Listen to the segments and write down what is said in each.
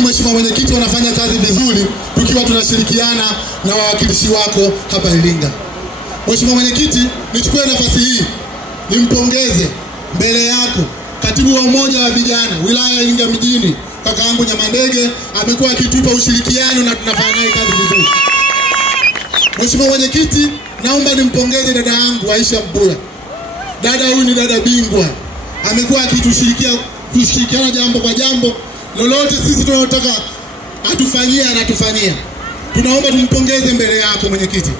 Lakini mheshimiwa mwenyekiti, wanafanya kazi vizuri tukiwa tunashirikiana na wawakilishi wako hapa Iringa. Mheshimiwa mwenyekiti, nichukue nafasi hii nimpongeze mbele yako katibu wa umoja wa vijana wilaya ya Iringa mjini, kaka yangu Nyamandege, amekuwa akitupa ushirikiano na tunafanya naye kazi vizuri. Mheshimiwa mwenyekiti, naomba nimpongeze dada yangu Aisha Mbula. Dada huyu ni dada bingwa. Amekuwa akitushirikiana jambo kwa jambo. Lolote sisi tunataka atufanyia anatufanyia. Tunaomba tumpongeze mbele yako mwenyekiti.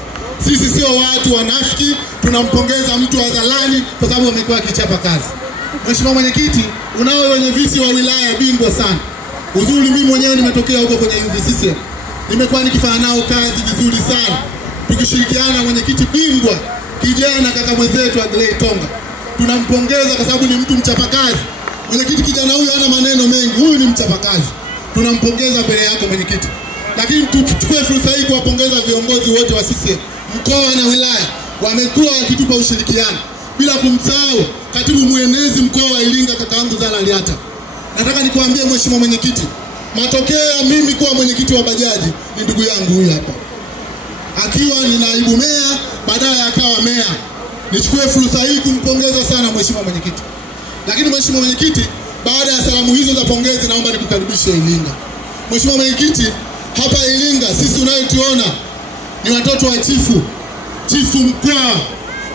Sisi sio watu wanafiki, tunampongeza mtu hadharani kwa sababu amekuwa akichapa kazi. Mheshimiwa mwenyekiti, unao wenye viti wa wilaya bingwa sana. Uzuri mimi mwenyewe nimetokea huko kwenye UVCCM. Nimekuwa nikifanya nao kazi vizuri sana. Tukishirikiana na mwenyekiti bingwa kijana kaka mwenzetu Adley Tonga. Tunampongeza kwa sababu ni mtu mchapakazi. Mwenyekiti, kijana huyu hana maneno mengi. Huyu ni mchapakazi. Tunampongeza mbele yako mwenyekiti. Lakini tuchukue fursa hii kuwapongeza viongozi wote wa CCM mkoa na wilaya, wamekuwa wakitupa ushirikiano. Bila kumsahau katibu mwenezi mkoa wa Iringa kaka yangu Zala Liata. Nataka nikuambie mheshimiwa mwenyekiti, matokeo ya mimi kuwa mwenyekiti wa bajaji ni ndugu yangu huyu hapa. Akiwa ni naibu meya, baadaye akawa meya. Nichukue fursa hii kumpongeza sana mheshimiwa mwenyekiti. Lakini mheshimiwa mwenyekiti, baada ya salamu hizo za pongezi, naomba nikukaribishe Iringa. Mheshimiwa mwenyekiti, hapa Iringa sisi unayotuona ni watoto wa chifu Mkwawa,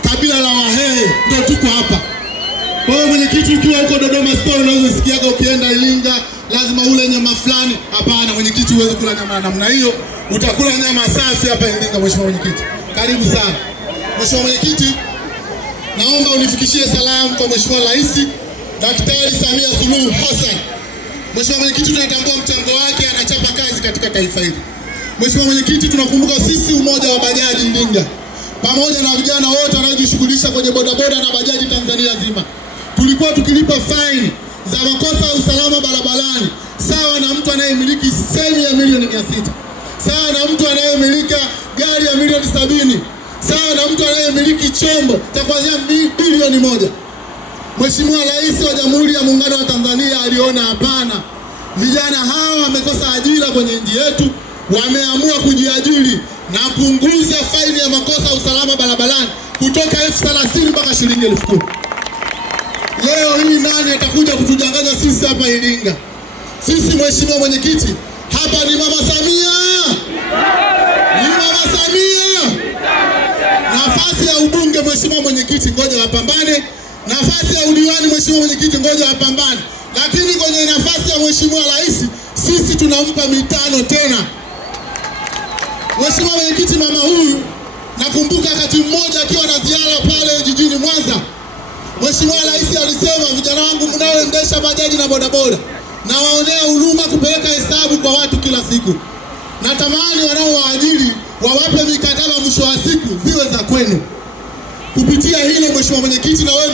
kabila la Wahehe, ndio tuko hapa. Kwa hiyo mwenyekiti, ukiwa huko Dodoma store unaweza sikiaga ukienda Iringa lazima ule nyama fulani. Hapana mwenyekiti, uweze kula nyama namna hiyo. Utakula nyama safi hapa Iringa mheshimiwa mwenyekiti. Karibu sana. Mheshimiwa mwenyekiti, naomba unifikishie salamu kwa Mheshimiwa Rais Daktari Samia Suluhu Hassan. Mheshimiwa mwenyekiti, tunatambua mchango wake, anachapa kazi katika taifa hili. Mheshimiwa mwenyekiti, tunakumbuka sisi umoja wa bajaji Iringa pamoja na vijana wote wanaojishughulisha kwenye bodaboda na bajaji Tanzania nzima, tulikuwa tukilipa fine za makosa ya usalama barabarani sawa na mtu anayemiliki semi ya milioni 600, sawa na mtu anayemiliki gari ya milioni 70, sawa na mtu anayemiliki chombo cha kuanzia bilioni 1. Mheshimiwa Rais wa Jamhuri ya Muungano wa Tanzania aliona hapana, vijana hawa wamekosa ajira kwenye nchi yetu, wameamua kujiajiri na punguza faini ya makosa ya usalama barabarani kutoka 30,000 mpaka shilingi 10,000. Leo hii nani atakuja kutudanganya sisi hapa Iringa? Sisi mheshimiwa mwenyekiti, hapa ni Mama Samia. Ni Mama Samia. Nafasi ya ubunge mheshimiwa mwenyekiti, ngoja wapambane. Nafasi ya udiwani mheshimiwa mwenyekiti, ngoja wapambane. Lakini kwenye nafasi ya mheshimiwa Rais sisi tunampa mitano tena. Mheshimiwa mwenyekiti, mama huyu nakumbuka wakati mmoja akiwa na ziara pale jijini Mwanza, Mheshimiwa Rais alisema, vijana wangu mnaoendesha bajaji na bodaboda, na waonea huruma kupeleka hesabu kwa watu kila siku. Natamani wanaowaajiri wawape mikataba mwisho wa siku ziwe za kwenu. Kupitia hilo mheshimiwa mwenyekiti, na wewe